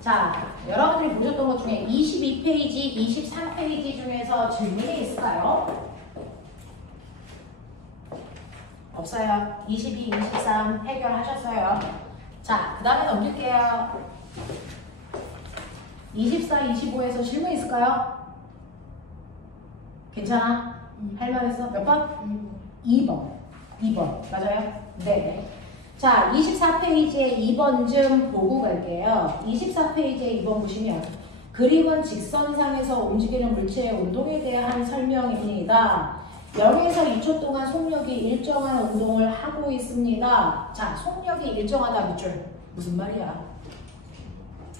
자, 여러분들이 보셨던 것 중에 22페이지, 23페이지 중에서 질문이 있을까요? 없어요. 22, 23 해결하셨어요. 자, 그 다음에 넘길게요. 24, 25에서 질문 있을까요? 괜찮아? 할만했어? 몇 번? 2번. 2번. 맞아요? 네. 자, 24페이지에 2번 좀 보고 갈게요. 24페이지에 2번 보시면 그림은 직선상에서 움직이는 물체의 운동에 대한 설명입니다. 0에서 2초 동안 속력이 일정한 운동을 하고 있습니다. 자, 속력이 일정하다 밑줄. 무슨 말이야?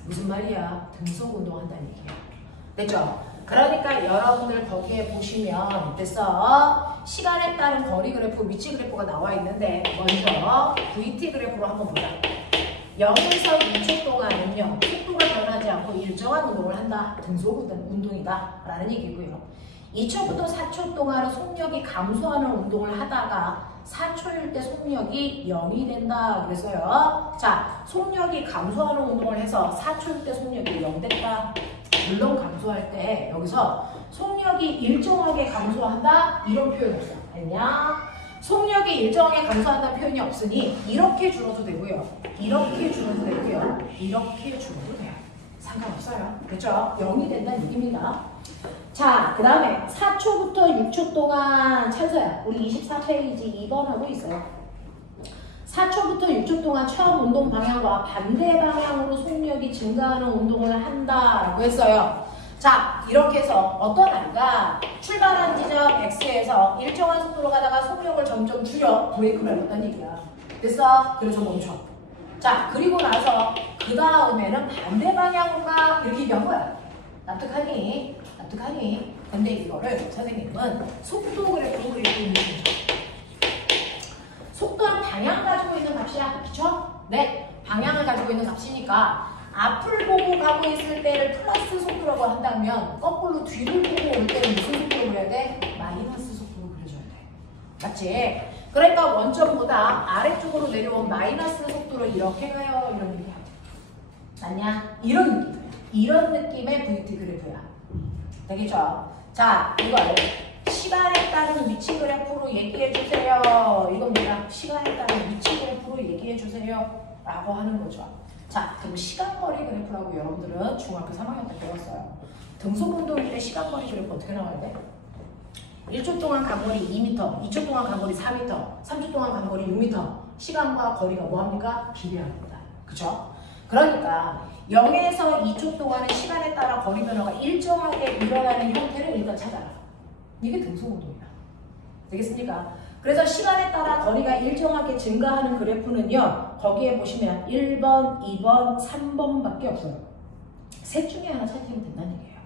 무슨 말이야? 등속 운동한다는 얘기야. 됐죠? 그러니까 여러분들 거기에 보시면 됐어? 시간에 따른 거리 그래프, 위치 그래프가 나와 있는데 먼저 VT 그래프로 한번 보자. 0에서 2초 동안은요. 속도가 변하지 않고 일정한 운동을 한다. 등속 운동이다. 라는 얘기고요. 2초부터 4초 동안은 속력이 감소하는 운동을 하다가 4초일 때 속력이 0이 된다 그랬어요. 자, 속력이 감소하는 운동을 해서 4초일 때 속력이 0 됐다. 물론 감소할 때 여기서 속력이 일정하게 감소한다 이런 표현 없어. 알냐? 속력이 일정하게 감소한다는 표현이 없으니 이렇게 줄어도 되고요. 이렇게 줄어도 되고요. 이렇게 줄어도 돼요. 상관없어요. 그렇죠? 0이 된다는 얘기입니다. 자, 그 다음에 4초부터 6초 동안 찬서야. 우리 24페이지 2번 하고 있어요. 4초부터 6초 동안 처음 운동 방향과 반대 방향으로 속력이 증가하는 운동을 한다라고 했어요. 자, 이렇게 해서 어떤 아이가 출발한 지점 X에서 일정한 속도로 가다가 속력을 점점 줄여 브레이크를 밟았다는 얘기야. 됐어? 그래서 멈춰. 자, 그리고 나서 그 다음에는 반대 방향으로 가 이렇게 얘기한 거야. 납득하니? 납득하니? 근데 이거를 선생님은 속도 그래프로 이렇게 있는 거죠. 속도는 방향 가지고 있는 값이야. 그쵸? 네. 방향을 가지고 있는 값이니까 앞을 보고 가고 있을 때를 플러스 속도라고 한다면 거꾸로 뒤를 보고 올 때는 무슨 속도로 그려야 돼? 마이너스 속도로 그려줘야 돼. 맞지? 그러니까 원점보다 아래쪽으로 내려온 마이너스 속도를 이렇게 가요. 이런 얘기야. 맞냐? 이런 느낌이야. 이런 느낌의 VT 그래프야. 되겠죠? 자, 이걸 시간에 따른 위치 그래프로 얘기해 주세요. 이건 뭐야? 시간에 따른 위치 그래프로 얘기해 주세요. 라고 하는 거죠. 자, 그럼 시간거리 그래프라고 여러분들은 중학교 3학년 때 배웠어요. 등속 운동일 때 시간거리 그래프 어떻게 나와야 돼? 1초 동안 간 거리 2m, 2초 동안 간 거리 4m, 3초 동안 간 거리 6m. 시간과 거리가 뭐합니까? 비례합니다. 그죠? 그러니까 0에서 2초 동안의 시간에 따라 거리 변화가 일정하게 일어나는 형태를 일단 찾아라. 이게 등속운동이야. 되겠습니까? 그래서 시간에 따라 거리가 일정하게 증가하는 그래프는요. 거기에 보시면 1번, 2번, 3번밖에 없어요. 셋 중에 하나 찾으면 된다는 얘기예요.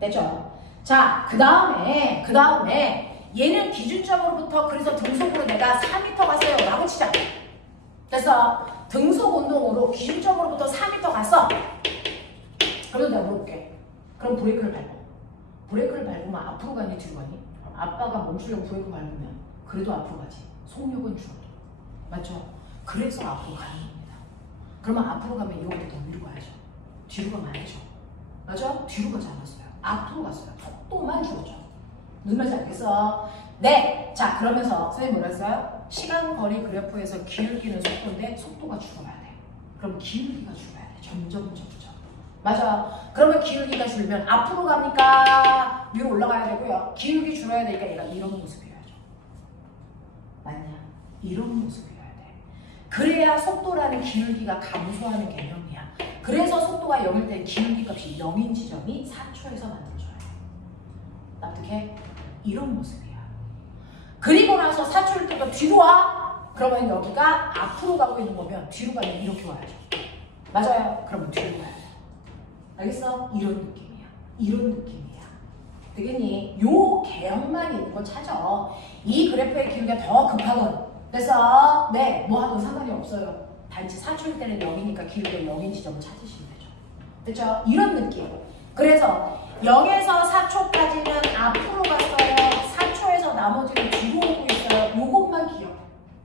됐죠? 자, 그 다음에 얘는 기준점으로부터 그래서 등속으로 내가 4m 갔어요. 라고 치자. 그래서 등속 운동으로 기준점으로부터 4m 갔어. 그래서 내가 물어볼게. 그럼 브레이크를 밟아. 브레이크를 밟으면 앞으로 가니 뒤로 가니? 아빠가 멈추려고 브레이크 밟으면 그래도 앞으로 가지. 속력은 줄어도. 맞죠? 그래서 앞으로 가는 겁니다. 그러면 앞으로 가면 이거보다 더 위로 가야죠. 뒤로 가면 안 되죠. 맞죠? 뒤로 가지 않았어요. 앞으로 갔어요. 속도만 줄었죠. 무슨 말인지 알겠어? 네. 자, 그러면서 선생님 뭐라 했어요? 시간 거리 그래프에서 기울기는 속도인데 속도가 줄어야 돼. 그럼 기울기가 줄어야 돼. 점점. 맞아. 그러면 기울기가 줄면 앞으로 갑니까? 위로 올라가야 되고요. 기울기 줄어야 되니까 얘가 이런 모습이어야죠. 맞냐? 이런 모습이어야 돼. 그래야 속도라는 기울기가 감소하는 개념이야. 그래서 속도가 0일 때 기울기 값이 0인 지점이 4초에서 만들어져야 돼. 납득해? 이런 모습이야. 그리고 나서 4초일 때가 뒤로 와? 그러면 여기가 앞으로 가고 있는 거면 뒤로 가면 이렇게 와야죠. 맞아요? 그러면 뒤로 가야 돼. 알겠어? 이런 느낌이야. 이런 느낌이야. 되겠니? 요 개형만 있는 거 찾아. 이 그래프의 기울기가 더 급하건 그래서 네, 뭐 하든 상관이 없어요. 단지 4초일 때는 0이니까 기울기가 0인 지점을 찾으시면 되죠. 됐죠? 이런 느낌. 그래서 0에서 4초까지는 앞으로 갔어요. 4초에서 나머지는 뒤로 오고 있어요. 요것만 기억해.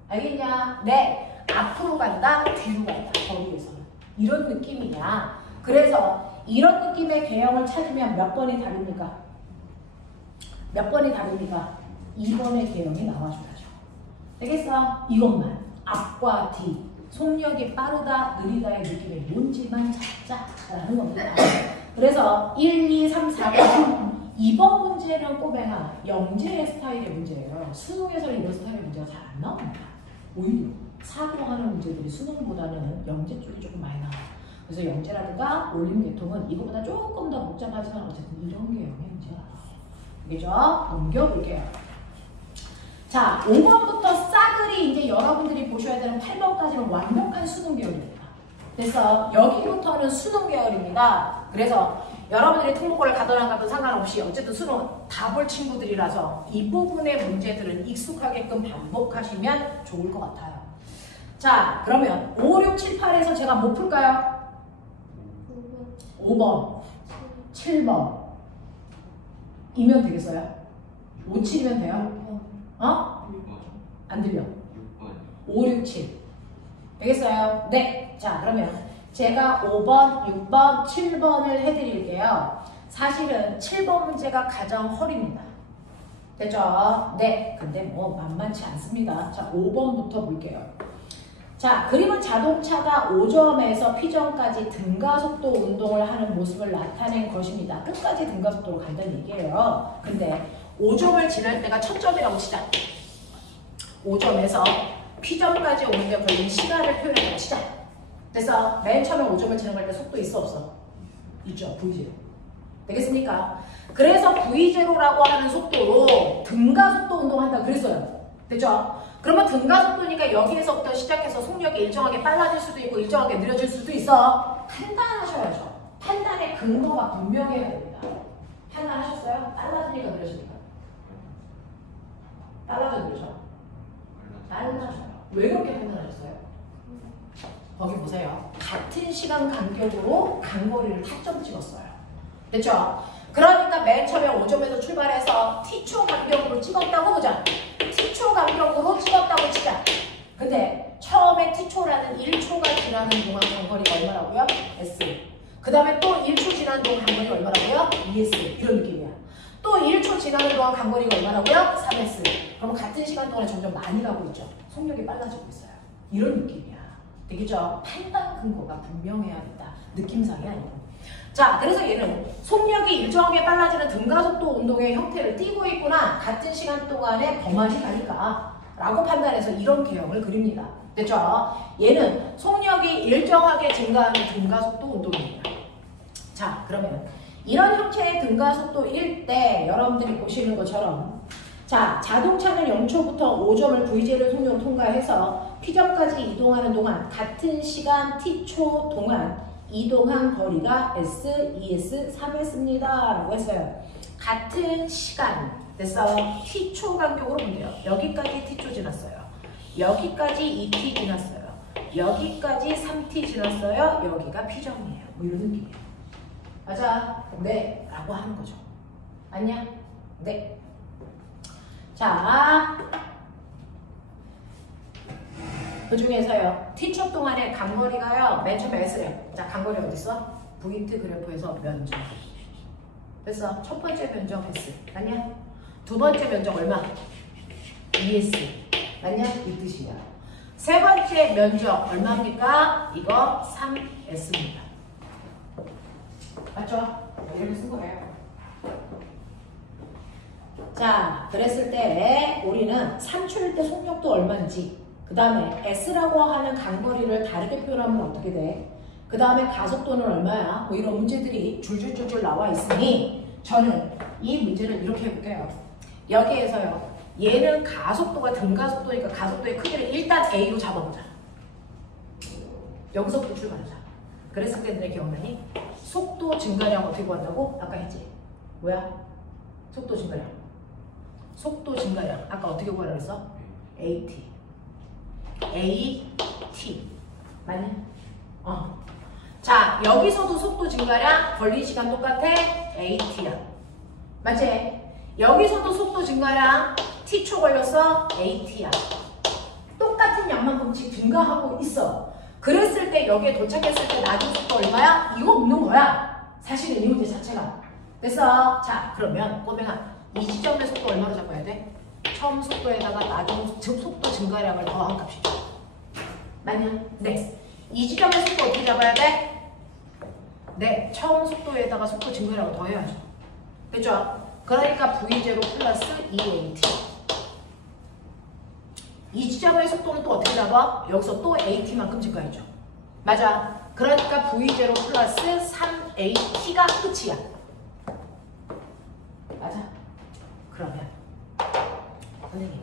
알겠냐? 네. 앞으로 간다, 뒤로 간다. 거리에서는. 이런 느낌이야. 그래서 이런 느낌의 개형을 찾으면 몇 번이 다릅니까? 몇 번이 다릅니까? 2번의 개형이 나와줘야죠. 되겠어? 이것만 앞과 뒤 속력이 빠르다 느리다의 느낌이 뭔지만 찾자라는 겁니다. 그래서 1, 2, 3, 4번 2번 문제는 꼬맹아 영재 스타일의 문제예요. 수능에서는 이런 스타일의 문제가 잘 안 나옵니다. 오히려 사고하는 문제들이 수능보다는 영재 쪽이 조금 많이 나와요. 그래서 영재라든가 올림 계통은 이거보다 조금 더 복잡하지만 어쨌든 이런 개형의 문제가 나와요. 알겠죠? 넘겨볼게요. 자, 5번부터 싸그리 이제 여러분들이 보셔야 되는 8번까지는 완벽한 수능 계열입니다. 그래서 여기부터는 수능 계열입니다. 그래서 여러분들이 특목고를 가든 안 가든 상관없이 어쨌든 수능 다 볼 친구들이라서 이 부분의 문제들은 익숙하게끔 반복하시면 좋을 것 같아요. 자, 그러면 5, 6, 7, 8에서 제가 뭐 풀까요? 5번, 7번 이면 되겠어요? 5, 7이면 돼요? 어? 안 들려? 5, 6, 7 되겠어요? 네. 자, 그러면 제가 5번, 6번, 7번을 해드릴게요. 사실은 7번 문제가 가장 허립니다. 됐죠? 네. 근데 뭐 만만치 않습니다. 자, 5번부터 볼게요. 자, 그림은 자동차가 5점에서 P점까지 등가속도 운동을 하는 모습을 나타낸 것입니다. 끝까지 등가속도로 간다는 얘기예요. 근데 5점을 지날 때가 첫 점이라고 치자. 5점에서 P점까지 오는데 걸린 시간을 표현해서 치자. 그래서 맨 처음에 5점을 지나갈 때 속도 있어 없어? 있죠. V0. 되겠습니까? 그래서 V0라고 하는 속도로 등가속도 운동한다 그랬어요. 됐죠? 그러면 등가속도니까 여기에서부터 시작해서 속력이 일정하게 빨라질 수도 있고 일정하게 느려질 수도 있어. 판단하셔야죠. 판단의 근거가 분명해야 됩니다. 판단하셨어요? 빨라지니까 느려지니까? 빨라져 느려져? 빨라져요. 왜 그렇게 판단하셨어요? 거기 보세요. 같은 시간 간격으로 간거리를 타점 찍었어요. 됐죠? 그러니까 맨 처음에 5점에서 출발해서 T초 간격으로 찍었다고 보자. T초 간격으로 찍었다고 치자. 근데 처음에 T초라는 1초가 지나는 동안 간거리가 얼마라고요? S. 그 다음에 또 1초 지나는 동안 간거리가 얼마라고요? 2S. 이런 느낌이야. 또 1초 지나는 동안 간거리가 얼마라고요? 3S. 그럼 같은 시간 동안에 점점 많이 가고 있죠. 속력이 빨라지고 있어요. 이런 느낌이야. 되겠죠? 판단 근거가 분명해야 된다. 느낌상이 아니고. 자, 그래서 얘는 속력이 일정하게 빨라지는 등가속도 운동의 형태를 띠고 있구나. 같은 시간 동안에 더 많이 가니까 라고 판단해서 이런 개형을 그립니다. 됐죠? 얘는 속력이 일정하게 증가하는 등가속도 운동입니다. 자, 그러면 이런 형태의 등가속도일 때 여러분들이 보시는 것처럼 자, 자동차는 0초부터 5점을 V제를 속력으로 통과해서 P점까지 이동하는 동안 같은 시간 T초 동안 이동한 거리가 S, 2S, 3S입니다. 라고 했어요. 같은 시간 됐어. T초 간격으로 볼게요. 여기까지 T초 지났어요. 여기까지 2T 지났어요. 여기까지 3T 지났어요. 여기가 P점이에요. 뭐 이런 느낌이에요. 맞아? 네. 라고 하는 거죠. 맞냐? 네. 자, 그 중에서요. T초 동안의 간거리가요. 맨 처음에 S래. 자, 간거리 어딨어? V트 그래프에서 면적. 됐어. 첫 번째 면적 S. 맞냐? 두 번째 면적 얼마? 2S. 맞냐? 이 뜻이야. 세 번째 면적 얼마입니까? 이거 3S입니다. 맞죠? 이렇게 쓴 거예요. 자, 그랬을 때 우리는 3초일 때 속력도 얼마인지 그 다음에 S라고 하는 간거리를 다르게 표현하면 어떻게 돼? 그 다음에 가속도는 얼마야? 뭐 이런 문제들이 줄줄줄줄 나와 있으니 저는 이 문제를 이렇게 해볼게요. 여기에서요. 얘는 가속도가 등가속도니까 가속도의 크기를 일단 A로 잡아보자. 여기서부터 출발하자. 그랬을 때 너네 기억나니? 속도 증가량 어떻게 구한다고? 아까 했지? 뭐야? 속도 증가량. 속도 증가량. 아까 어떻게 구하라고 했어? AT. AT. 맞니? 자, 여기서도 속도 증가량, 걸린 시간 똑같아. AT야. 맞지? 여기서도 속도 증가량, T초 걸렸어. AT야. 똑같은 양만큼씩 증가하고 있어. 그랬을 때 여기에 도착했을 때 나중 속도 얼마야? 이거 없는 거야. 사실은 이 문제 자체가. 됐어? 자, 그러면 꼬맹아 이 지점의 속도 얼마로 잡아야 돼? 처음 속도에다가 나중 속도 증가량을 더한 값이죠. 맞냐? 네. 이 지점의 속도 어떻게 잡아야 돼? 네. 처음 속도에다가 속도 증가량을 더해야죠. 됐죠? 그러니까 V0 플러스 2AT. 이 지점의 속도는 또 어떻게 잡아? 여기서 또 AT만큼 증가했죠. 맞아. 그러니까 V0 플러스 3AT가 끝이야. 맞아. 그러면 선생님이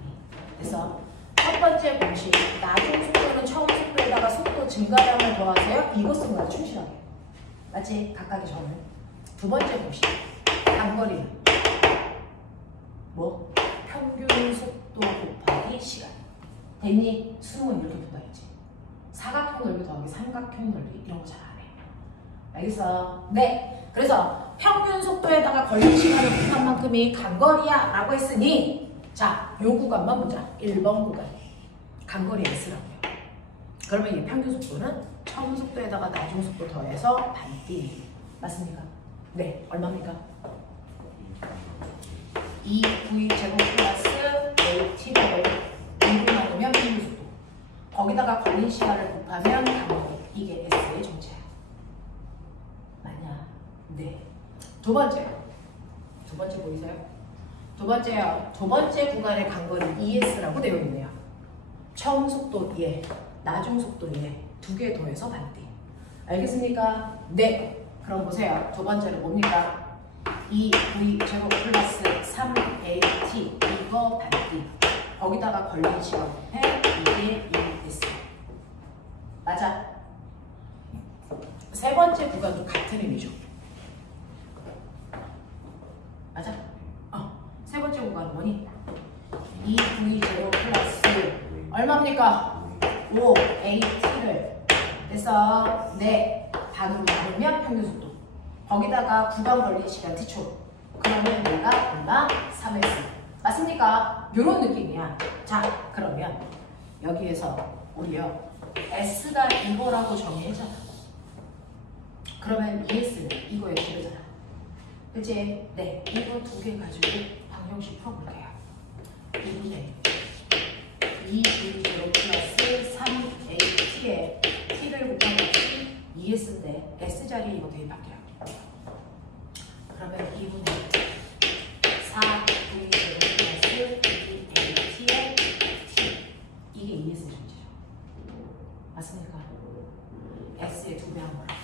그래서 첫 번째 공식 나중 속도는 처음 속도에다가 속도 증가량을 더하세요. 이거 쓴 거야. 충실하게. 맞지? 각각의 점을. 두 번째 공식 단거리는 뭐? 평균 속도 곱하기 시간. 됐니? 수능은 이렇게 본다 했지. 사각형 넓이 더하기 삼각형 넓이 이런 거 잘 안 해. 알겠어? 네. 그래서 평균 속도에다가 걸린 시간을 곱한 만큼이 간거리야 라고 했으니 자, 요 구간만 보자. 1번 구간. 간거리 S라고요. 그러면 이 평균 속도는 처음 속도에다가 나중 속도 더해서 반띠. 맞습니까? 네. 얼마입니까? 2V0 플러스 AT를 2분 나누면 평균 속도. 거기다가 걸린 시간을 곱하면 간거리. 이게 S의 정체야. 맞냐? 네. 두 번째요. 두 번째 보이세요? 두 번째요. 두 번째 구간의 간거리 ES라고 되어 있네요. 처음 속도 얘, 나중 속도 얘 두 개 더해서 반띠. 알겠습니까? 네. 그럼 보세요. 두 번째는 뭡니까? 2V0 플러스 3AT 이거 반띠. 거기다가 걸린 시간 곱해 이게 ES. 맞아. 세 번째 구간도 같은 의미죠. 맞아? 세 번째 구간은 뭐니? 2V0 플러스 얼마입니까? 5AT를 그래서 네 반으로 나누면 평균 속도. 거기다가 구간 걸린 시간 T초. 그러면 얘가 얼마? 3S. 맞습니까? 요런 느낌이야. 자, 그러면 여기에서 우리요 S가 이거라고 정의했잖아. 그러면 ES는 이거의 기르잖아. 그치? 네. 이거 두 개 가지고 방정식 풀어볼게요. 2분의 2V0 플러스 3AT에 T를 곱한 것이 ES인데 S자리에 이거 대입할게요. 그러면 2분의 4V0 플러스 2AT에 T. 이게 ES 전체죠. 맞습니까? S의 2배 한 거라.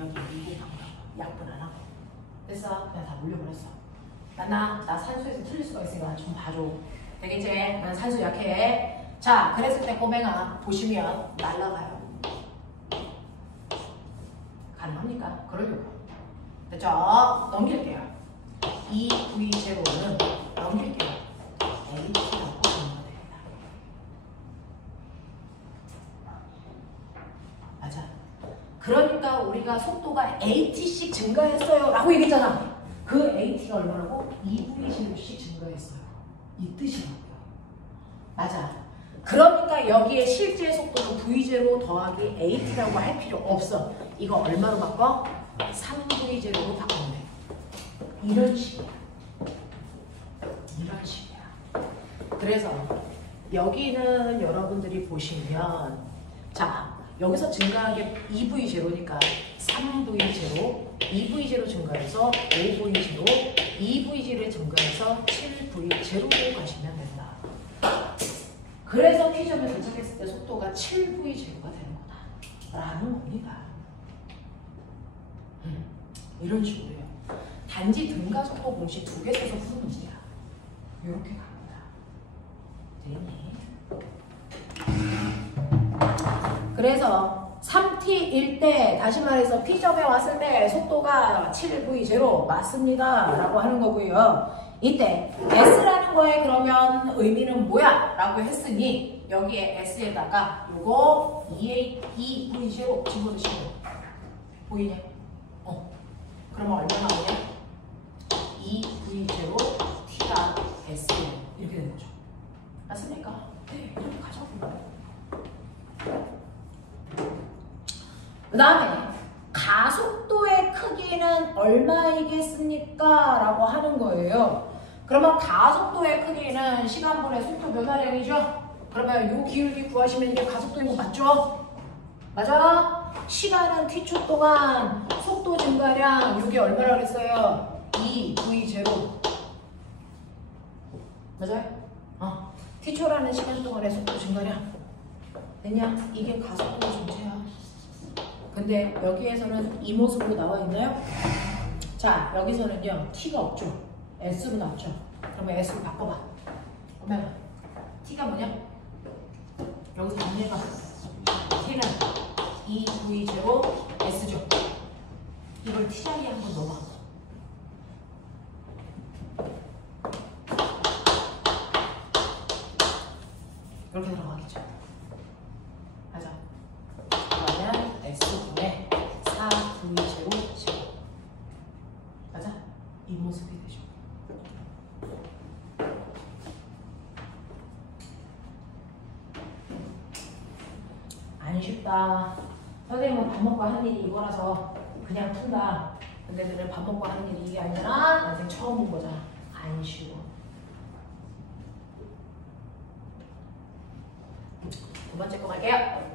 여기 2배 한 거라고. 약분 안 하고. 그래서 그냥 다 물려버렸어. 나 산수에서 틀릴 수가 있으니까 좀 봐줘. 되겠지? 난 산수 약해. 자, 그랬을 때 꼬맹아 보시면 날라가요. 가능합니까? 그러려고. 됐죠? 넘길게요. 2V0는 넘길게요. AT라고 정의가 됩니다. 맞아. 그러니까 우리가 속도가 AT씩 증가했어요 라고 얘기했잖아. 그 AT가 얼마라고? 2V0씩 증가했어요. 이 뜻이라고요. 맞아. 그러니까 여기에 실제 속도는 V0 더하기 AT라고 할 필요 없어. 이거 얼마로 바꿔? 3V0로 바꾸면 돼. 이런 식이야. 이런 식이야. 그래서 여기는 여러분들이 보시면 자 여기서 증가한 게 2V0니까 3V0, 2V0 증가해서 5V0, 2V0를 증가해서 7V0로 가시면 된다. 그래서 T점에 도착했을 때 속도가 7V0가 되는 거다. 라는 겁니다. 이런 식으로요. 단지 등가속도 공식 두 개 써서 푸는 문제야. 이렇게 갑니다. 되니? 그래서 3T일 때 다시 말해서 P점에 왔을 때 속도가 7V0 맞습니다 라고 하는 거고요. 이때 S라는 거에 그러면 의미는 뭐야? 라고 했으니 여기에 S에다가 요거 2V0 집어넣으시면 보이냐? 그러면 얼마 나오냐? 2V0 T가 S 이렇게 되는 거죠. 맞습니까? 네, 이렇게 가자고. 그 다음에 가속도의 크기는 얼마이겠습니까? 라고 하는 거예요. 그러면 가속도의 크기는 시간분의 속도 변화량이죠. 그러면 이 기울기 구하시면 이게 가속도인 거 맞죠? 맞아? 시간은 t초 동안 속도 증가량 이게 얼마라고 그랬어요? 2v0 맞아요? t초라는 시간 동안의 속도 증가량 됐냐? 이게 가속도 전체야. 근데 여기에서는 이 모습으로 나와 있나요? 자, 여기서는요 t가 없죠. s로 나왔죠. 그러면 s로 바꿔봐. 그러면 t가 뭐냐? 여기서 정리해봐. t는 2v0 s죠. 이걸 t자리에 한번 넣어봐. 이렇게 들어가겠죠. 맞아. 그러면 s분의 4v0 제곱. 맞아? 이 모습이 되죠. 안 쉽다. 선생님은 밥 먹고 하는 일이 이거라서 그냥 푼다. 근데 너는 밥 먹고 하는 일이 이게 아니잖아? 난생 처음 본 거잖아. 안 쉬워. 두 번째 거 갈게요.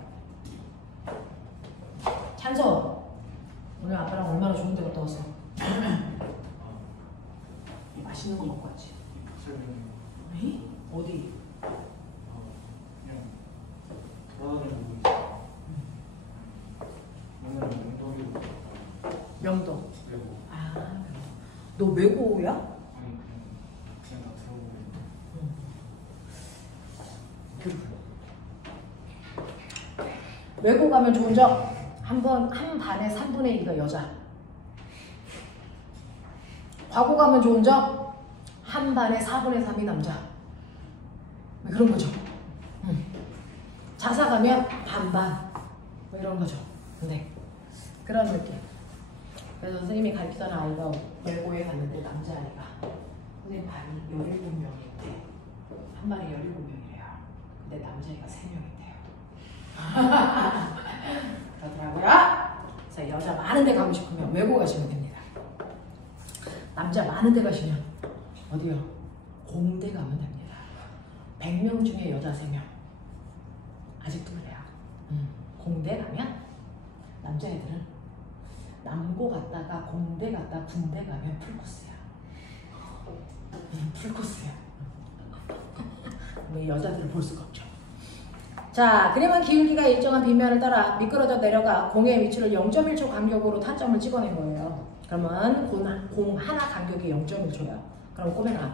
찬서, 오늘 아빠랑 얼마나 좋은 데 갔다 왔어? 맛있는 거 먹고 왔지? 에이? 어디? 그냥 돌아다니고 있어. 오늘 명동이고. 명동. 외고. 아, 너 외고야? 아니 그냥 다 들어보고 있는. 외고 가면 좋은 점, 한 반에 3분의 2가 여자. 과고 가면 좋은 점, 한 반에 4분의 3이 남자. 그런 거죠. 자사 가면 반반. 뭐 이런 거죠. 네. 그런 느낌. 그래서 선생님이 가르치던 아이가 외고에 갔는데 남자아이가 선생님 반이 17명인데 한 반에 17명이래요. 근데 남자애가 3명인데요. 그러더라고요. 그래서 여자 많은 데 가고 싶으면 외고 가시면 됩니다. 남자 많은 데 가시면 어디요? 공대 가면 됩니다. 100명 중에 여자 3명. 아직도 그래요. 공대 가면 남자애들은 남고 갔다가 공대 갔다 군대 가면 풀코스야. 풀코스야. 여자들을 볼 수가 없죠. 자, 그러면 기울기가 일정한 빗면을 따라 미끄러져 내려가 공의 위치를 0.1초 간격으로 탄점을 찍어낸 거예요. 그러면 공 하나 간격이 0.1초야. 그럼 꼬매나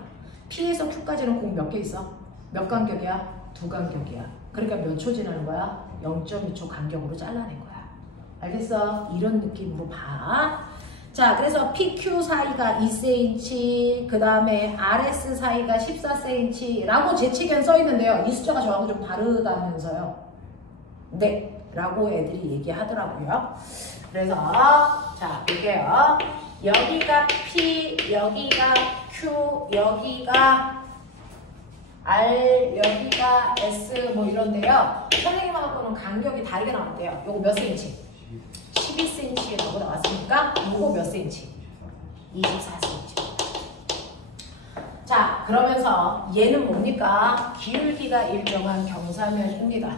P에서 Q까지는 공 몇 개 있어? 몇 간격이야? 2간격이야. 그러니까 몇 초 지나는 거야? 0.2초 간격으로 잘라낸 거야. 알겠어? 이런 느낌으로 봐. 자, 그래서 PQ 사이가 2cm, 그 다음에 RS 사이가 14cm라고 제 책에는 써있는데요. 이 숫자가 저하고 좀 다르다면서요. 네, 라고 애들이 얘기하더라고요. 그래서 자, 볼게요. 여기가 P, 여기가 Q, 여기가 R, 여기가 S 뭐 이런데요. 선생님하고는 간격이 다르게 나왔대요. 요거 몇 cm? 12cm라고 나왔으니까 요거 몇 cm? 24cm. 자, 그러면서 얘는 뭡니까? 기울기가 일정한 경사면입니다.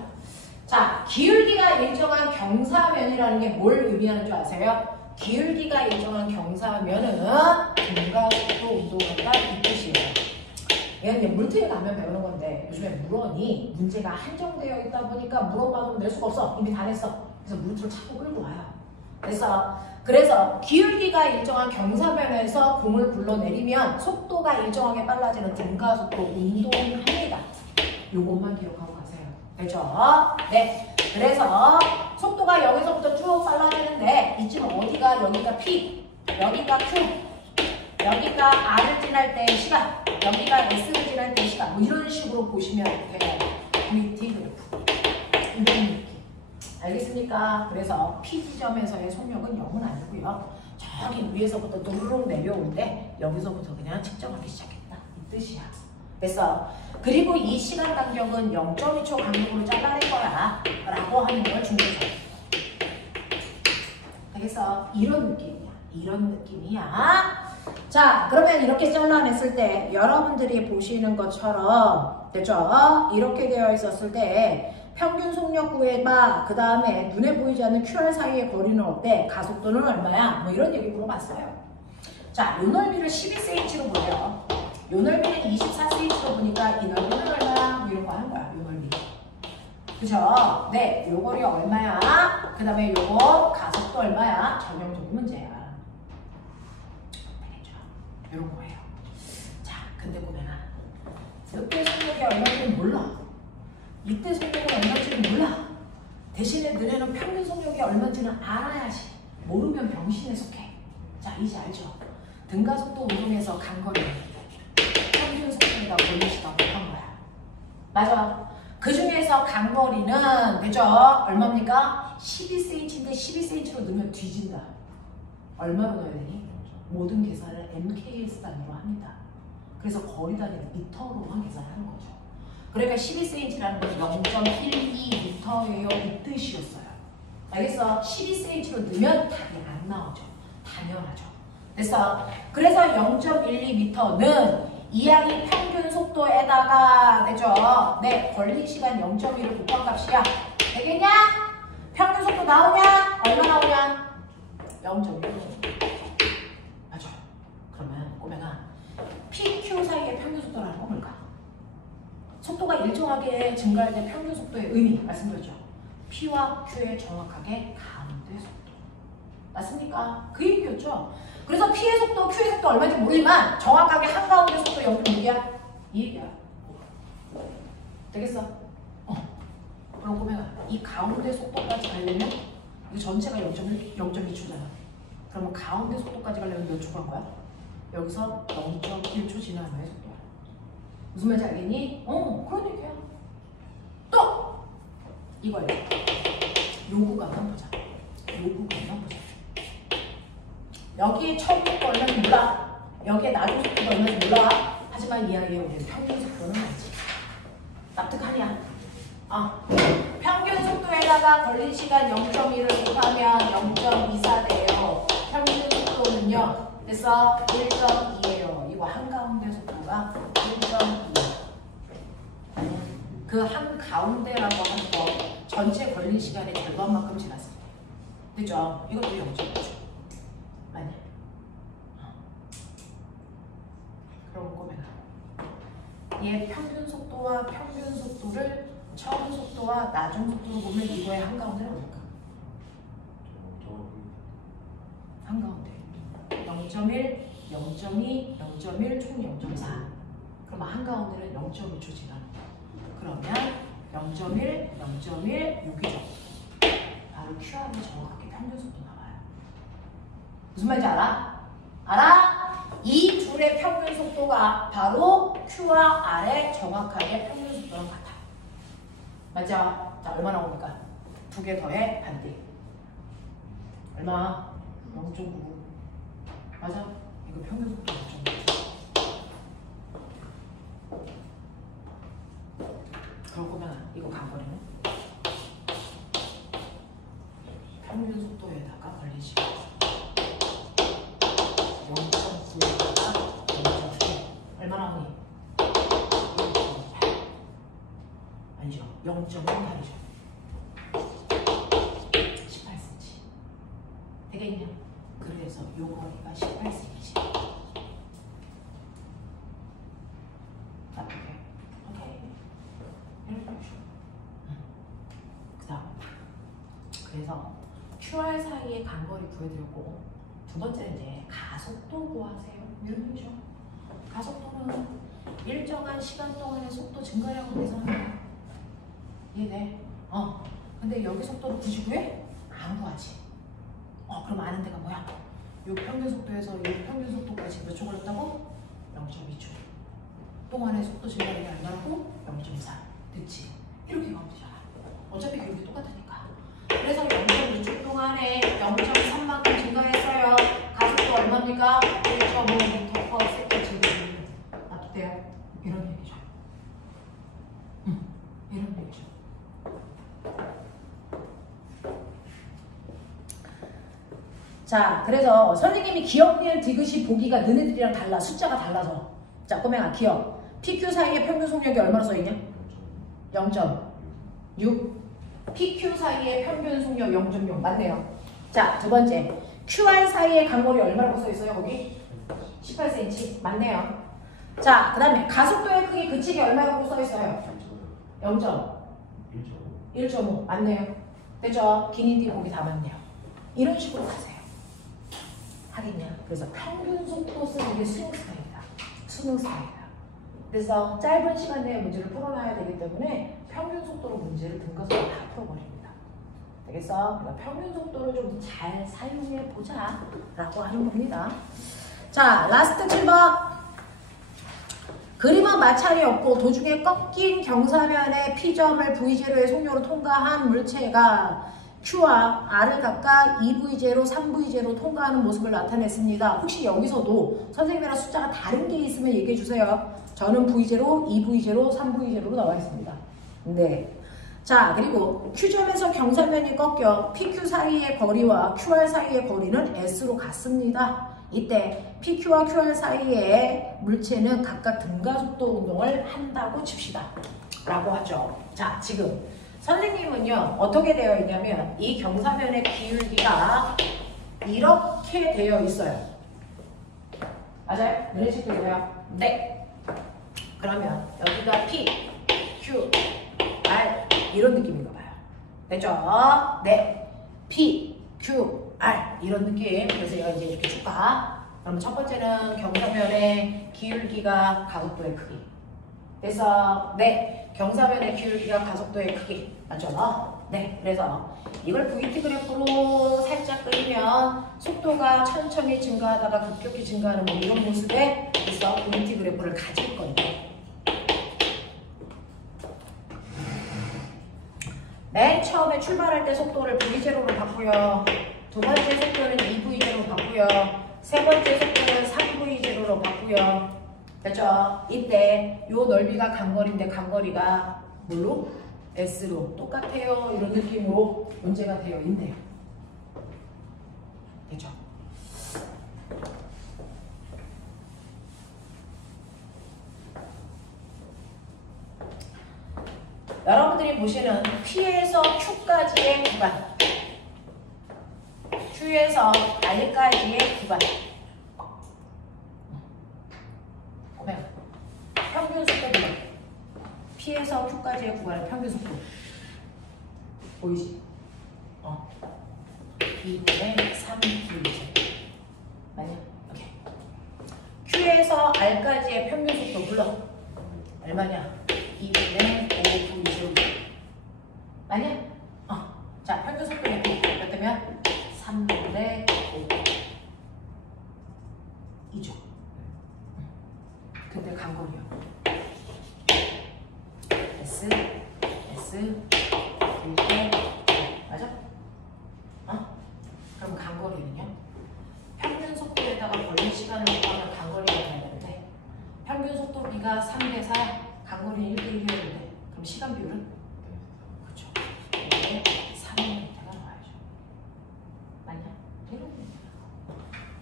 자, 기울기가 일정한 경사면이라는 게 뭘 의미하는 줄 아세요? 기울기가 일정한 경사면은 등가속도 운동한다 이 뜻이에요. 얘는 이제 물틀에 가면 배우는 건데 요즘에 물원이 문제가 한정되어 있다 보니까 물원만으로 낼 수가 없어. 이미 다 냈어. 그래서 물틀을 자꾸 끌고 와요. 그래서 기울기가 일정한 경사면에서 공을 굴러내리면 속도가 일정하게 빨라지는 등가속도 운동을 합니다. 요것만 기억하고 가세요. 그렇죠? 네. 그래서 속도가 여기서부터 쭉 빨라지는데 이쯤 어디가 여기가 P, 여기가 Q, 여기가 R을 지날 때 시간, 여기가 S를 지날 때 시간 뭐 이런 식으로 보시면 돼요. VT 그래프. 이런 느낌. 알겠습니까? 그래서 P 지점에서의 속력은 0은 아니고요. 저기 위에서부터 도르륵 내려오는데 여기서부터 그냥 측정하기 시작했다. 이 뜻이야. 됐어. 그리고 이 시간 간격은 0.2초 간격으로 잘라낼 거야. 라고 하는 걸 준비해줘. 알겠어? 이런 느낌이야. 이런 느낌이야. 자, 그러면 이렇게 잘라냈을 때 여러분들이 보시는 것처럼 됐죠? 이렇게 되어 있었을 때 평균 속력 구해봐. 그 다음에 눈에 보이지 않는 QR 사이의 거리는 어때? 가속도는 얼마야? 뭐 이런 얘기 물어봤어요. 자, 요 넓이를 12cm로 보래요. 요 넓이는 24cm로 보니까 이 넓이는 얼마야? 뭐 이런 거 하는 거야. 요 넓이. 그죠? 네, 요 거리 얼마야? 그 다음에 요거 가속도 얼마야? 전형적인 문제야. 되겠죠? 요런 거예요. 자, 근데 보면은 이때 속력이 얼마인지는 몰라. 이때 속력은 얼마인지는 몰라. 대신에 너네는 평균 속력이 얼마인지는 알아야지. 모르면 병신에 속해. 자, 이제 알죠? 등가속도 운동에서 간거리 평균 속도보다 걸리시다 못한 거야. 맞아. 그 중에서 간거리는 되죠? 얼마입니까? 12cm인데 12cm로 넣으면 뒤진다. 얼마로 넣어야 되니? 모든 계산을 MKS 단위로 합니다. 그래서 거리 단위를 미터로만 계산하는 거죠. 그러니까 12cm라는 건 0.12m예요. 이 뜻이었어요. 알겠어? 12cm로 넣으면 답이 안 나오죠. 당연하죠. 됐어? 그래서 0.12m는 이항이 평균 속도에다가 되죠? 네, 걸린 시간 0.1을 곱한값이야. 되겠냐? 평균 속도 나오냐? 얼마 나오냐? 0.1. 맞아. 그러면 꼬맹아, PQ 사이의 평균 속도라는 건 뭘까? 속도가 일정하게 증가할 때 평균 속도의 의미 말씀드렸죠? P와 Q의 정확하게 가운데 속도. 맞습니까? 그 얘기였죠? 그래서 P의 속도, Q의 속도 얼마인지 모르지만 정확하게 한가운데 속도 0.6이야? 이 얘기야. 되겠어? 그럼 보면 이 가운데 속도까지 가려면 이 전체가 0.2초잖아. 그러면 가운데 속도까지 가려면 몇 초간 거야? 여기서 0.1초 지나는 거야, 속도가. 무슨 말인지 알겠니? 그런 얘기야. 또! 이거예요. 요구값만 보자. 요구값만 보자. 여기에 처음 속도 얼마인지 몰라. 여기에 나중 속도가 얼마인지 몰라. 하지만 이 아이의 우리는 평균 속도는 알지. 납득하냐? 평균 속도에다가 걸린 시간 0.1을 곱하면 0.24 돼요. 평균 속도는요. 됐어? 1.2예요. 이거 한가운데 속도가 1.2. 그 한가운데라고 하는 거 전체 걸린 시간의 절반만큼 지났을 때. 됐죠? 이것도 0.5죠. 맞냐? 그럼 꼬매가 얘 평균 속도와 평균 속도를 처음 속도와 나중 속도로 보면 이거의 한가운데는 뭘까? 한가운데 0.1, 0.2, 0.1, 총 0.4. 그럼 한가운데는 0.2초 지나는 거야. 그러면 0.1, 0.1 여기죠. 바로 QR이 정확하게 평균 속도 나와요. 무슨 말인지 알아? 알아? 이 둘의 평균 속도가 바로 Q와 R의 정확하게 평균 속도랑 같아. 맞죠? 자, 얼마 나옵니까? 두 개 더해 반대. 얼마? 0.99. 맞아? 이거 평균 속도 0.99. 그럴 거면 이거 간거리는 평균 속도에다가 걸린 시간 0.9에다가 0.9 얼마 나오니? 0.8 아니죠. 0.18이죠. 18cm 되겠냐? 그래서 요 거리가 18cm. 납득해? 오케이. 그 다음 그래서 QR 사이의 간거리 구해드렸고 두 번째는 이제 가속도 구하세요. 이런 얘기죠. 가속도는 일정한 시간 동안의 속도 증가량을 계산합니다. 이해돼? 근데 여기 속도를 굳이 구해? 안 구하지. 그럼 아는 데가 뭐야? 요 평균 속도에서 요 평균 속도까지 몇 초 걸렸다고? 0.2초. 동안의 속도 증가량이 얼마라고? 0.4. 됐지? 이렇게 가면 되잖아. 어차피 교육이 똑같으니까. 그래서 0.2초 동안에 0.3만큼 증가했어요. 가속도 얼마입니까? 1.5m/s 증가합니다. 납득돼요? 이런 얘기죠. 이런 얘기죠. 자, 그래서 선생님이 기억, 니은, 디귿이 보기가 너네들이랑 달라. 숫자가 달라서. 자, 꼬맹아, 기억. PQ 사이의 평균 속력이 얼마나 써있냐? 0.6. PQ 사이의 평균 속력 0.6. 맞네요. 자, 두 번째. QR 사이의 간거리 얼마라고 써있어요, 거기? 18cm. 맞네요. 자, 그 다음에 가속도의 크기 그치기 얼마라고 써있어요? 0.1.5. 맞네요. 됐죠? 기니디 보기 다 맞네요. 이런 식으로 가세요. 하겠냐? 그래서 평균 속도 쓰는 게 수능 스타일이다. 수능 스타일이다. 그래서 짧은 시간 내에 문제를 풀어놔야 되기 때문에 평균 속도로 문제를 등가서 다 풀어버립니다. 되겠어? 그러니까 평균 속도를 좀 잘 사용해 보자 라고 하는 겁니다. 자, 라스트 7번. 그림은 마찰이 없고 도중에 꺾인 경사면의 P점을 V제로의 속력으로 통과한 물체가 Q와 R을 각각 2V제로, 3V제로 통과하는 모습을 나타냈습니다. 혹시 여기서도 선생님이랑 숫자가 다른 게 있으면 얘기해 주세요. 저는 V제로, 2V제로, 3V제로로 나와 있습니다. 네. 자, 그리고 Q점에서 경사면이 꺾여 PQ 사이의 거리와 QR 사이의 거리는 S로 같습니다. 이때 PQ와 QR 사이의 물체는 각각 등가속도 운동을 한다고 칩시다. 라고 하죠. 자, 지금 선생님은요, 어떻게 되어 있냐면 이 경사면의 기울기가 이렇게 되어 있어요. 맞아요? 이런 식으로 돼요? 네. 그러면 여기가 P, Q, R 이런 느낌인가 봐요. 됐죠? 네. P, Q, R 이런 느낌. 그래서 여기 이제 이렇게 쭉 가. 그럼 첫 번째는 경사면의 기울기가 가속도의 크기. 그래서 네. 경사면의 기울기가 가속도의 크기. 맞죠? 네. 그래서 이걸 VT 그래프로 살짝 그리면 속도가 천천히 증가하다가 급격히 증가하는 뭐 이런 모습에 그래서 VT 그래프를 가질 건데 맨 처음에 출발할 때 속도를 V제로로 바꾸요. 두 번째 속도는 2V제로로 바꾸요. 세 번째 속도는 3V제로로 바꾸요. 됐죠? 이때 요 넓이가 간거리인데 간거리가 뭘로? S로 똑같아요. 이런 느낌으로 문제가 되어 있네요. 됐죠? 여러분들이 보시는 P에서 Q까지의 구간, Q에서 R까지의 구간, 평균 속도 구간, P에서 Q까지의 구간의 평균 속도 보이지? 2분의 3V제 맞냐? 오케이. Q에서 R까지의 평균 속도 불러. 얼마냐? 2분의 5V제 맞냐? 자, 평균 속도의 P 몇 되면? 3분의 5 2죠. 근데 간거리요. S, V제 맞아? 그럼 간거리는요? 평균 속도에다가 걸린 시간을 곱하면 간거리가 돼야 되는데 평균 속도 B가 3대 4, 간거리는 1대 1이어야 되는데 그럼 시간 비율은? 그렇죠. 이게 3분의가 나와야죠. 맞냐?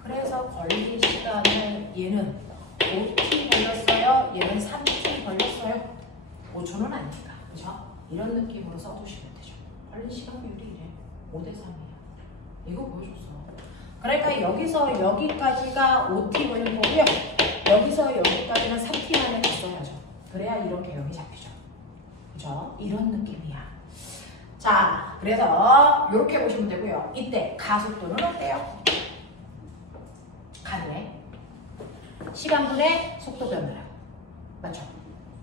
그래서 걸린 시간은 얘는 5t 걸렸어요. 얘는 3t 걸렸어요. 5초는 아니니까. 그죠? 이런 느낌으로 써두시면 되죠. 걸린 시간 비율이 이래. 5대 3이야. 이거 보여줬어. 그러니까 여기서 여기까지가 5t 걸린 거고요. 여기서 여기까지는 3t만에 갔어야죠. 그래야 이런 개념이 잡히죠. 그죠? 이런 느낌이야. 자, 그래서 이렇게 보시면 되고요. 이때 가속도는 어때요? 가능해. 시간분의 속도 변화요. 맞죠?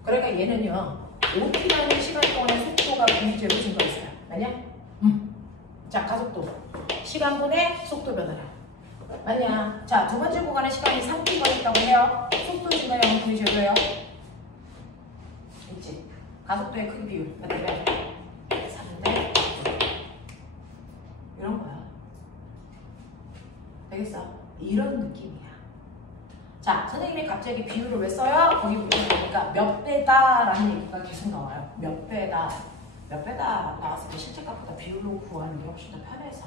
그러니까 얘는요. 5t라는 시간 동안의 속도가 V제로 증가했어요. 맞냐? 자, 가속도. 시간분의 속도 변화요. 맞냐? 자, 두 번째 구간의 시간이 3t가 있다고 해요. 속도 증가량은 V제로예요. 있지? 가속도의 크기 비율. 맞나요? 3대 이런 거야. 되겠어? 이런 느낌이야. 자, 선생님이 갑자기 비율을 왜 써요? 거기 보니까 몇 배다라는 얘기가 계속 나와요. 몇 배다. 몇 배다 나왔을 때 실제 값보다 비율로 구하는 게 훨씬 더 편해서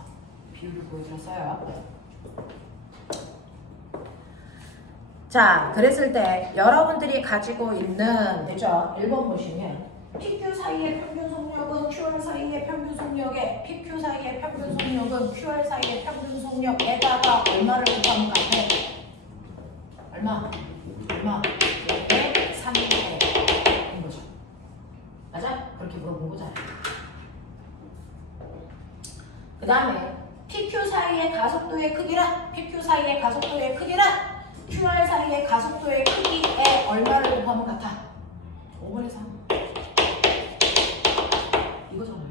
비율을 보여드렸어요. 자, 그랬을 때 여러분들이 가지고 있는 그죠? 1번 보시면 PQ 사이의 평균 속력은 QR 사이의 평균 속력에 PQ 사이의 평균 속력은 QR 사이의 평균 속력에다가 얼마를 곱하면 같아? 얼마? 얘의 3배인 거죠. 맞아? 그렇게 물어본 거잖아. 그 다음에 PQ 사이의 가속도의 크기란 PQ 사이의 가속도의 크기란 QR 사이의 가속도의 크기에 얼마를 곱하면 같아? 5분의 3 이거잖아요.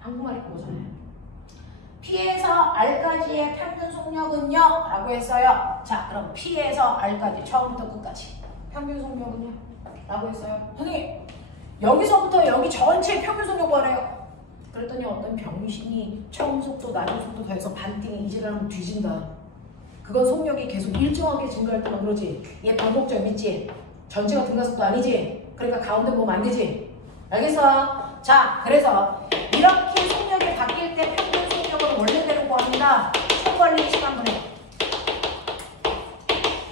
한국말이 그거잖아요. P에서 R까지의 평균 속력은요? 라고 했어요. 자, 그럼 P에서 R까지 처음부터 끝까지 평균 속력은요? 라고 했어요. 선생님, 여기서부터 여기 전체 평균 속력 뭐래요? 그랬더니 어떤 병신이 처음 속도, 나중 속도 더해서 반띵이 이제라면 뒤진다. 그건 속력이 계속 일정하게 증가할 때만 그러지. 얘 반복점 있지? 전체가 등가속도 아니지? 그러니까 가운데 보면 안 되지? 알겠어? 자, 그래서 이렇게 속력이 바뀔 때 평균 속력을 원래대로 구합니다. 총 걸린 시간분의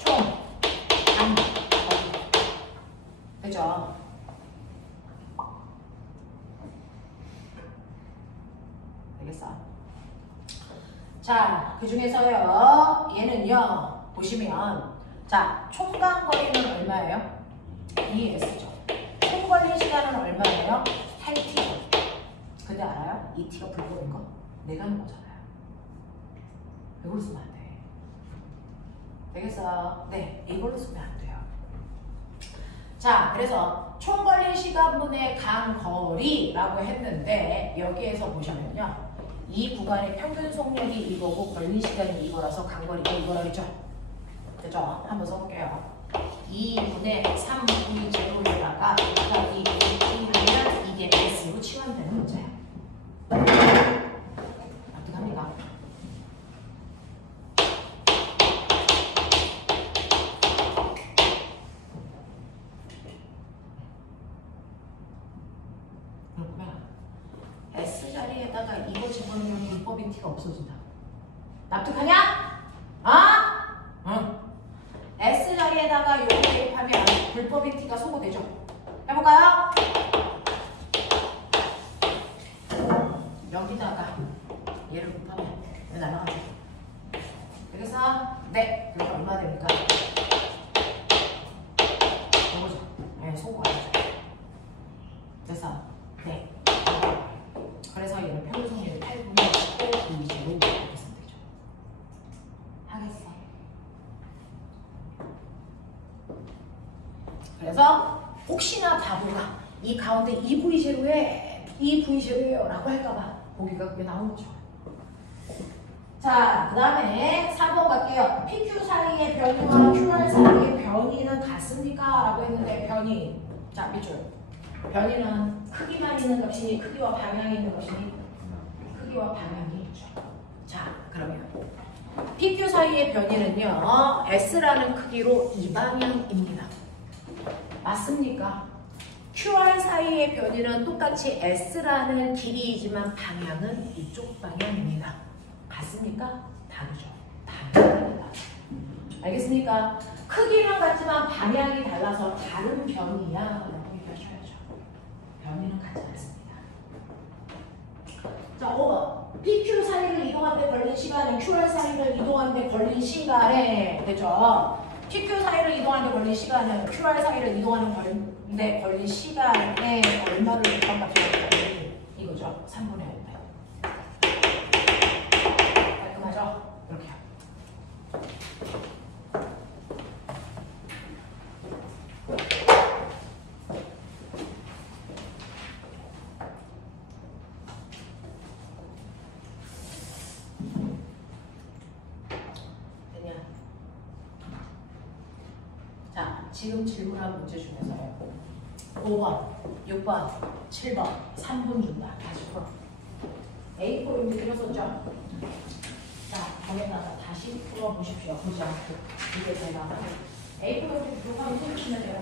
총 단위. 그죠? 알겠어? 자, 그 중에서요, 얘는요, 보시면, 자, 총간거리는 얼마예요? 2S죠. 총 걸린 시간은 얼마예요? 8T죠. 근데 알아요? 이 T가 불보인 거? 내가 하는 거잖아요. 이걸로 쓰면 안 돼. 되겠어? 네, 이걸로 쓰면 안 돼요. 자, 그래서 총 걸린 시간분의 간거리라고 했는데, 여기에서 보시면요. 이 구간의 평균 속력이 이거고 걸린 시간이 이거라서 간거리가 이거라 그랬죠? 그죠? 한번 써볼게요. 2분의 3분의 제로에다가 곱하기 1이면 이게 S로 치환되는 문제야. 어떡합니까? S자리에다가 이거 집어넣으면 불법인 T가 없어진다. 납득하냐? 응. S자리에다가 요거 대입하면 불법인 T가 소거되죠. 해볼까요? 여기다가 얘를 곱하면 왜 날아가죠? 그래서 네, 그럼 얼마 됩니까? 이거죠. 네, 소거하죠. 그래서 네. 그래서 얘는 평균 속력이 8분의 15, 25 이렇게 쓰면 되죠. 하겠어. 그래서 혹시나 바보가 이 가운데 2V0에 2V0예요 라고 할까봐 보기가 그게 나온 거죠. 자, 그 다음에 3번 갈게요. PQ 사이의 변이와 QR 사이의 변이는 같습니까? 라고 했는데 변이. 자, 밑줄. 변이는 크기만 있는 것이니 크기와 방향이 있는 것이니 크기와 방향이 있죠. 자, 그러면 PQ 사이의 변이는요. S라는 크기로 이 방향입니다. 맞습니까? QR 사이의 변이는 똑같이 S라는 길이이지만 방향은 이쪽 방향입니다. 같습니까? 다르죠. 방향이 다르죠. 알겠습니까? 크기는 같지만 방향이 달라서 다른 변이야 라고 얘기하셔야죠. 변이는 같지 않습니다. 자, 5번. PQ 사이를 이동할 때 걸린 시간은 QR 사이를 이동할 때 걸린 시간에 되죠. PQ 사이를 이동할 때 걸린 시간은 QR 사이를 이동하는 데 걸린 시간에 얼마를 곱하면 이거죠. 3분의 1. 깔끔하죠? 이렇게요. 됐냐? 자, 지금 질문한 문제 중에서요. 5번, 6번, 7번, 3분 준다. 다시 풀어. A4 이미 그렸었죠? 자, 거기다가 다시 풀어보십시오. 보지 않고. 이게 제가 A4 교과를 풀으시면 돼요.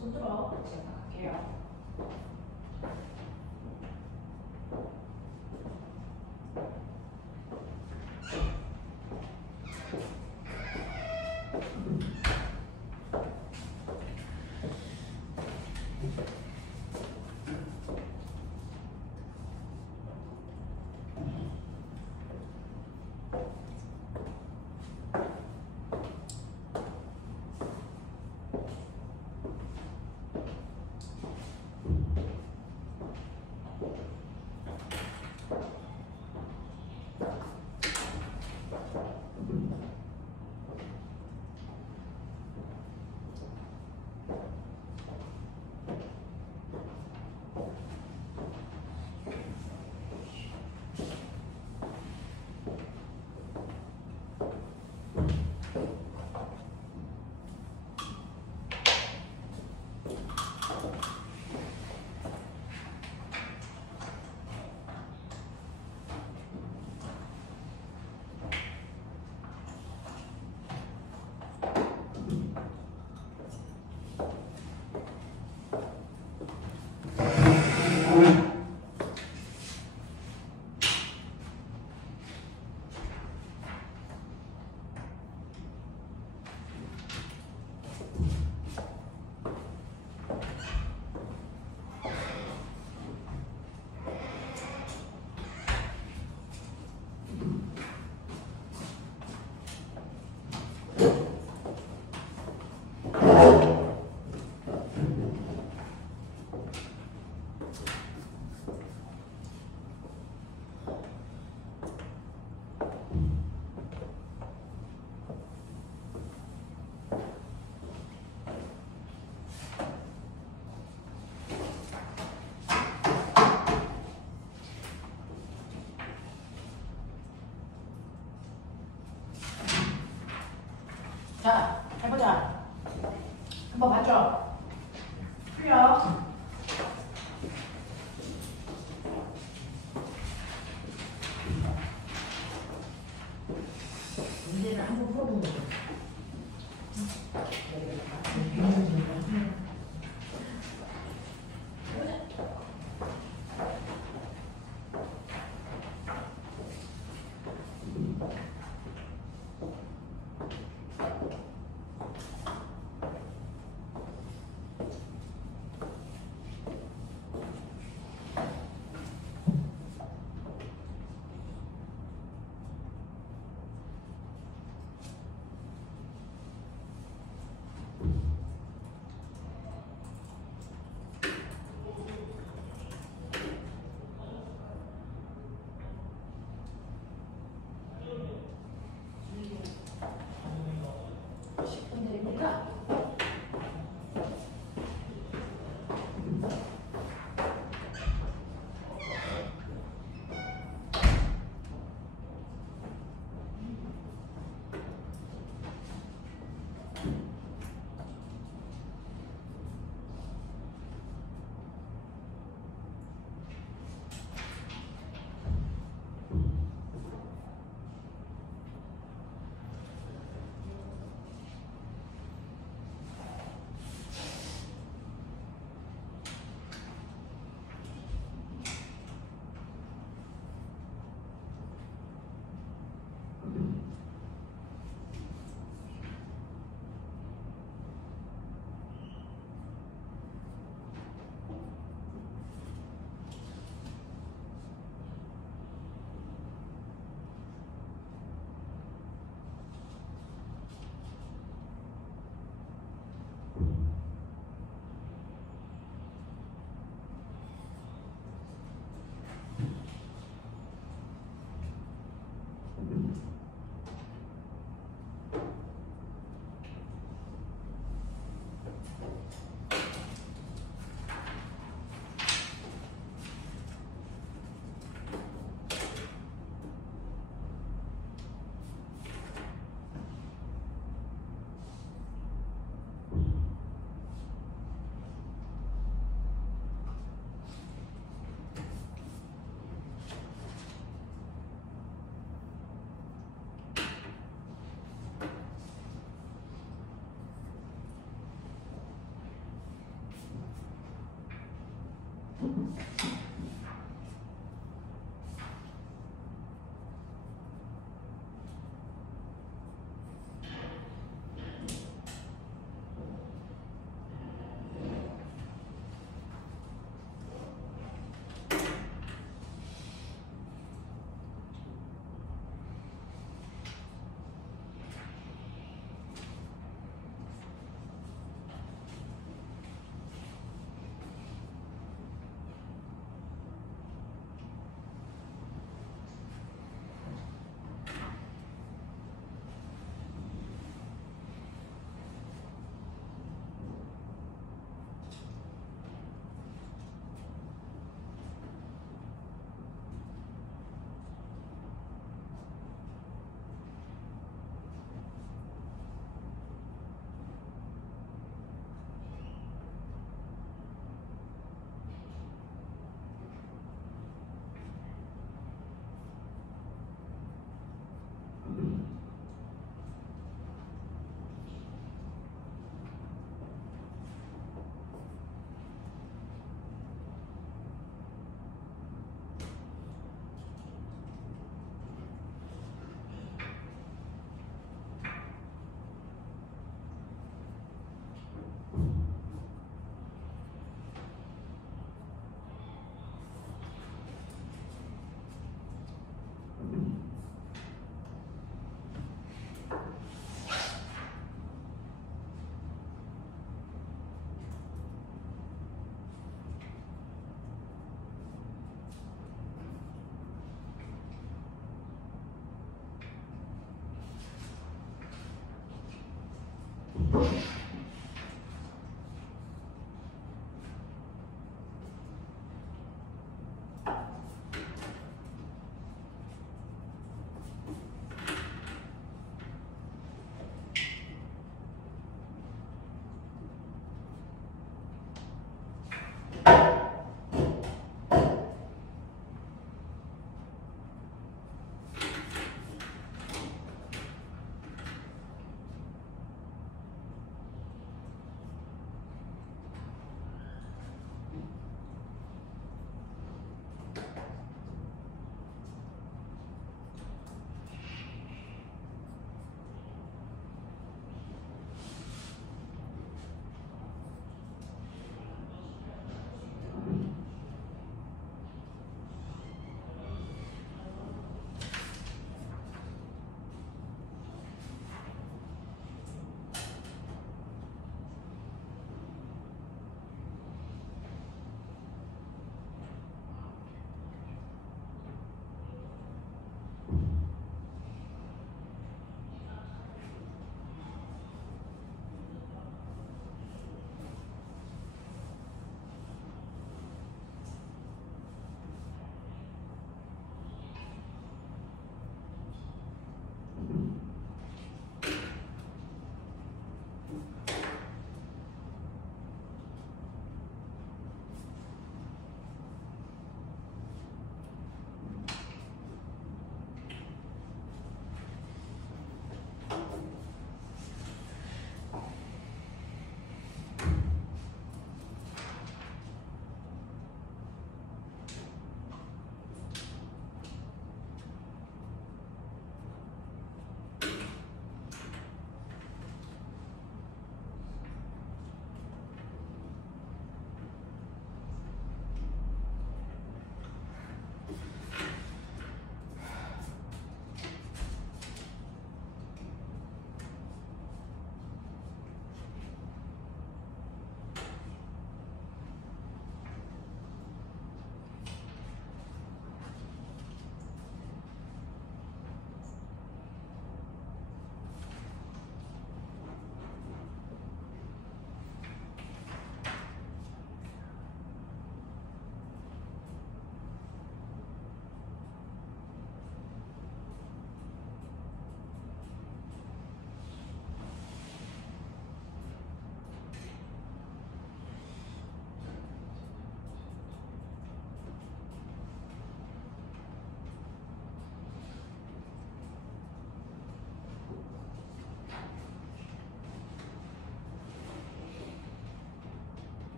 손들어. 시작할게요. 자, 해보자. 한번 맞죠? 풀려. 문제를 한번 풀어보는 거죠.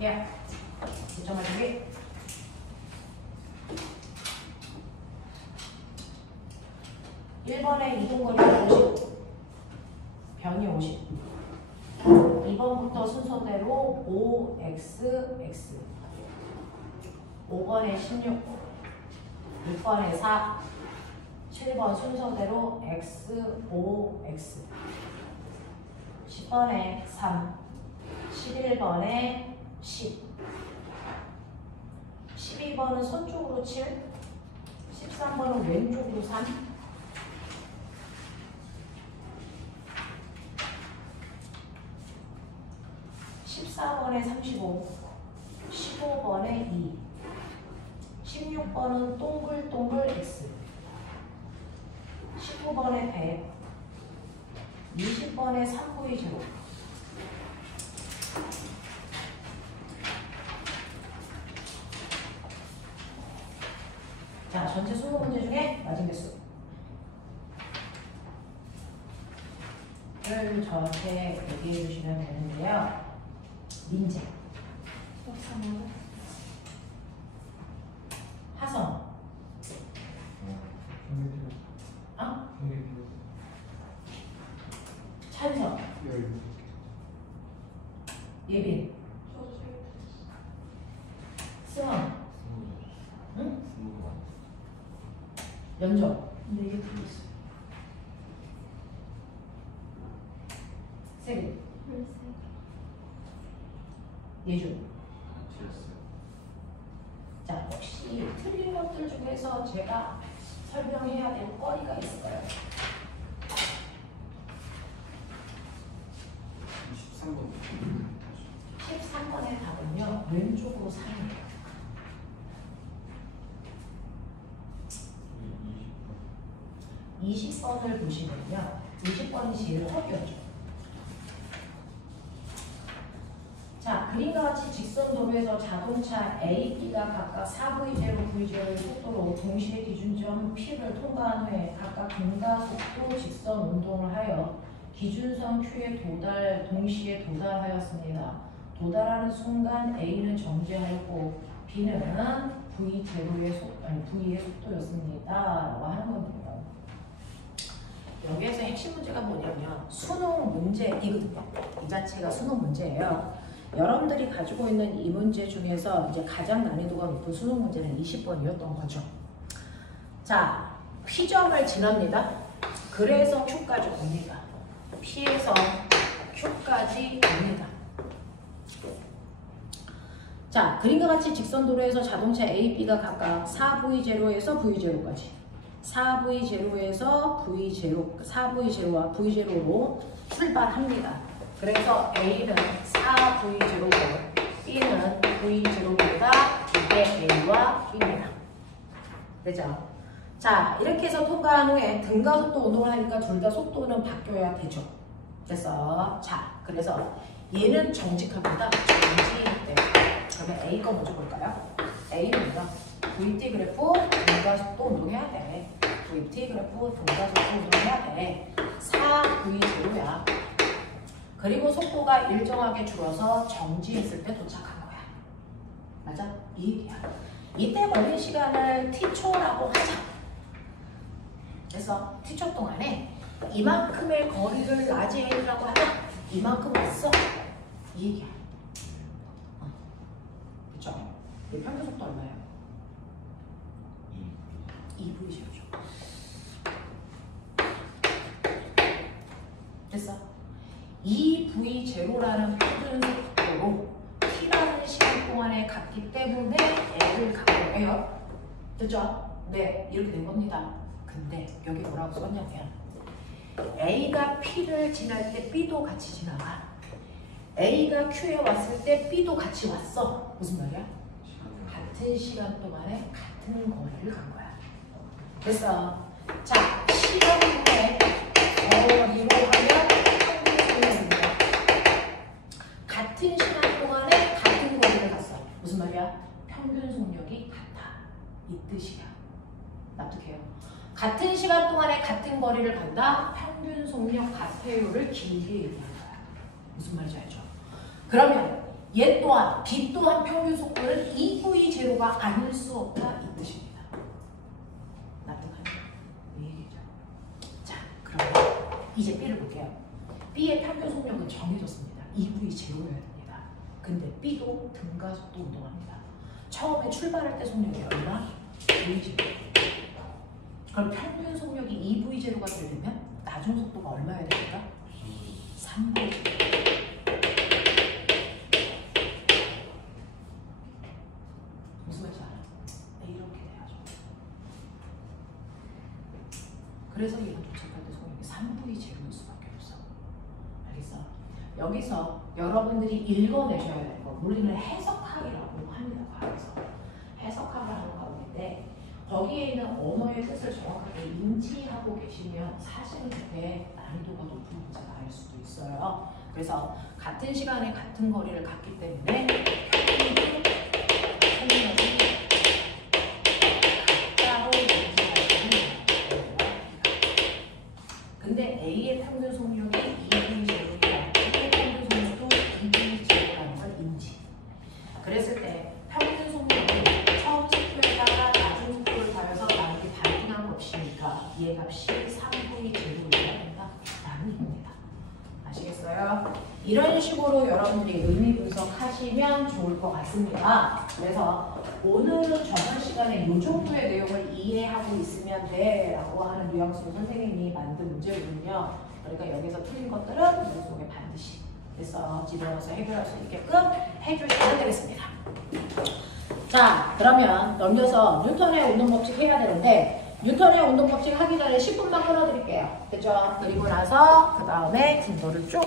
볼게요. 뒷점을 준비. (1번의) 이동거리가 50, 변이 50. 2번부터 순서대로 5xx, 5번에 16, 6번에 4, 7번 순서대로 x, 5x, 10번에 3, 11번에 10, 12번은 선 쪽으로 7, 13번은 왼쪽으로 3, 14번에 35, 15번에 2, 16번은 동글동글 x, 19번에 100, 20번에 3분의 제곱. 자, 전체 20문제 중에 맞은 개수 를 저한테 얘기해 주시면 되는데요. 민재, 하성, 찬성, 예빈, 승원, 응? 연정, 4개 틀렸어. 세빈, 예준. 자, 혹시 틀린 것들 중에서 제가 설명해야 될 거리가 있을까요? 13번. 13번의 답은요, 왼쪽으로 3이에요. 20번을 보시면요, 20번이 제일 허기였죠. 자, 그림과 같이 직선 도로에서 자동차 A, B가 각각 4V제로, V제로의 속도로 동시에 기준점 P를 통과한 후에 각각 등가속도 직선 운동을 하여 기준선 Q에 동시에 도달하였습니다. 도달하는 순간 A는 정지하였고 B는 V의 속도였습니다. 라고 하는 건데요. 여기에서 핵심 문제가 뭐냐면 수능 문제이거든요. 이 자체가 수능 문제예요. 여러분들이 가지고 있는 이 문제 중에서 이제 가장 난이도가 높은 수능 문제는 20번이었던 거죠. 자, P점을 지납니다. 그래서 Q까지 옵니다. P에서 Q까지 옵니다. 자, 그림과 같이 직선 도로에서 자동차 A, B가 각각 4V0에서 V0까지 4V0에서 V0, 4V0와 V0로 출발합니다. 그래서 A는 4V0고 B는 V0보다 이게 A와 B입니다. 되죠? 자, 이렇게 해서 통과한 후에 등가속도 운동을 하니까 둘 다 속도는 바뀌어야 되죠. 됐어. 자, 그래서 얘는 정직합니다. 정직돼. 그러면 A 거 먼저 볼까요? A는요, VT 그래프 등가속도 운동해야 돼. VT 그래프 등가속도 운동해야 돼. 4V0야. 그리고 속도가 일정하게 줄어서 정지했을 때 도착한 거야. 맞아? 이 얘기야. 이때 걸린 시간을 T초라고 하자. 그래서 T초 동안에 이만큼의 거리를 라지에이라고 하자. 이만큼 왔어. 이 얘기야. 그쵸? 이 평균 속도 얼마예요? 2V죠. 됐어? 2V0라는 평균 속도로 T라는 시간 동안에 갔기 때문에 L을 갖고 해요. 됐죠? 네, 이렇게 된 겁니다. 근데 여기 뭐라고 썼냐면 A가 P를 지날 때 B도 같이 지나가. A가 Q에 왔을 때 B도 같이 왔어. 무슨 말이야? 같은 시간 동안에 같은 거리를 간 거야. 됐어? 자, 시간 후에 거리로 하면 같은 시간 동안에 같은 거리를 갔어. 무슨 말이야? 평균 속력이 같다. 이 뜻이야. 납득해요? 같은 시간 동안에 같은 거리를 간다. 평균 속력 같아요를 길게 얘기하는 거야. 무슨 말인지 알죠? 그러면 얘 또한 B 또한 평균 속도는 EV 제로가 아닐 수 없다 이 뜻입니다. 납득하죠? 이 얘기죠. 자, 그럼 이제 B를 볼게요. B의 평균 속력은 정해졌습니다. EV 제로여야 됩니다. 근데 B도 등가속도 운동합니다. 처음에 출발할 때 속력이 얼마? V 제로. 그럼 평균 속력이 EV 제로가 되려면 나중 속도가 얼마여야 됩니까? 3V 제로. 무슨 말인지 알아? 이렇게 돼야죠. 그래서 얘가 도착할 때 속력이 3V 제로일 수밖에 없어. 알겠어? 여기서 여러분들이 읽어내셔야 되는 거 물리는 해석학이라고 합니다. 과학에서. 해석학을 하는 과목인데 거기에 있는 언어의 뜻을 정확하게 인지하고 계시면 사실은 그게 난이도가 높은 문제가 아닐 수도 있어요. 그래서 같은 시간에 같은 거리를 갔기 때문에 평균이 속력이 각자로 인지하시는 거예요. 근데 A의 평균 속력이 2V 제로고 B의 평균 속력도 2V 제로라는 걸 인지. 그랬을 때 평균 속력이 처음 속도에다가 나중 속도를 더해서 나에게 발생한 값이니까 얘 값이 3V 제로여야 된다라는 겁니다. 아시겠어요? 이런 식으로 여러분들이 의미 분석하시면 좋을 것 같습니다. 그래서 오늘은 저번 시간에 이 정도의 내용을 이해하고 있으면 돼 라고 하는 뉘앙스로 선생님이 만든 문제거든요. 그러니까 여기서 틀린 것들은 머릿속에 반드시 그래서 집어넣어서 해결할 수 있게끔 해주시면 되겠습니다. 자, 그러면 넘겨서 뉴턴의 운동법칙 해야 되는데 뉴턴의 운동법칙 하기 전에 10분만 끊어드릴게요. 그죠? 그리고 나서 그 다음에 진도를 쭉